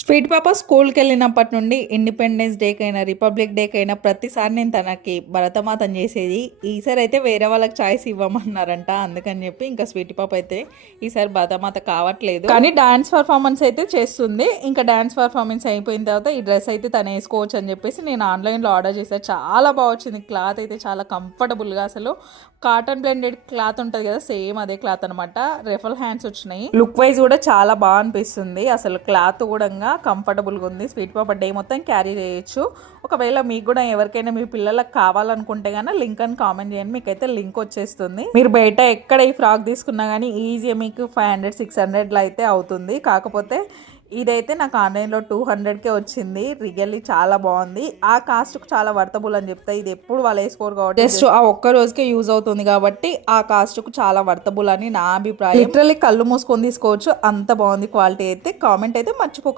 Sweet పాప స్కూల్కి వెళ్ళినప్పటి నుండి ఇండిపెండెన్స్ డేకైనా రిపబ్లిక్ డేకైనా ప్రతిసారి నేను తనకి భరతమాతం చేసేది. ఈసారి అయితే వేరే వాళ్ళకి చాయిస్ ఇవ్వమన్నారంట. అందుకని చెప్పి ఇంకా స్వీట్ పాప అయితే ఈసారి భరతమాత కావట్లేదు, కానీ డాన్స్ పర్ఫార్మెన్స్ అయితే చేస్తుంది. ఇంకా డాన్స్ పర్ఫార్మెన్స్ అయిపోయిన తర్వాత ఈ డ్రెస్ అయితే తను వేసుకోవచ్చు అని చెప్పేసి నేను ఆన్లైన్లో ఆర్డర్ చేశాను. చాలా బాగా వచ్చింది. క్లాత్ అయితే చాలా కంఫర్టబుల్గా, అసలు కాటన్ బ్లెండెడ్ క్లాత్ ఉంటుంది కదా, సేమ్ అదే క్లాత్ అనమాట. రెఫల్ హ్యాండ్స్ వచ్చినాయి. లుక్ వైజ్ కూడా చాలా బాగా అనిపిస్తుంది. అసలు క్లాత్ కూడా కంఫర్టబుల్గా ఉంది. స్వీట్ పాప డే మొత్తం క్యారీ చేయొచ్చు. ఒకవేళ మీకు కూడా ఎవరికైనా మీ పిల్లలకు కావాలనుకుంటే కానీ లింక్ అని కామెంట్ చేయండి, మీకైతే లింక్ వచ్చేస్తుంది. మీరు బయట ఎక్కడ ఈ ఫ్రాక్ తీసుకున్నా కానీ ఈజీగా మీకు 500-600 అయితే అవుతుంది. కాకపోతే ఇదైతే నాకు ఆన్లైన్లో 200కే వచ్చింది. రియల్లీ చాలా బాగుంది. ఆ కాస్ట్కు చాలా వర్తబుల్ అని చెప్తా. ఇది ఎప్పుడు వాళ్ళు వేసుకోరు కాబట్టి జస్ట్ ఆ ఒక్క రోజుకే యూజ్ అవుతుంది కాబట్టి ఆ కాస్ట్కు చాలా వర్తబుల్ అని నా అభిప్రాయం. లిటరల్లీ కళ్ళు మూసుకొని తీసుకోవచ్చు, అంత బాగుంది క్వాలిటీ అయితే. కామెంట్ అయితే మర్చిపోకండి.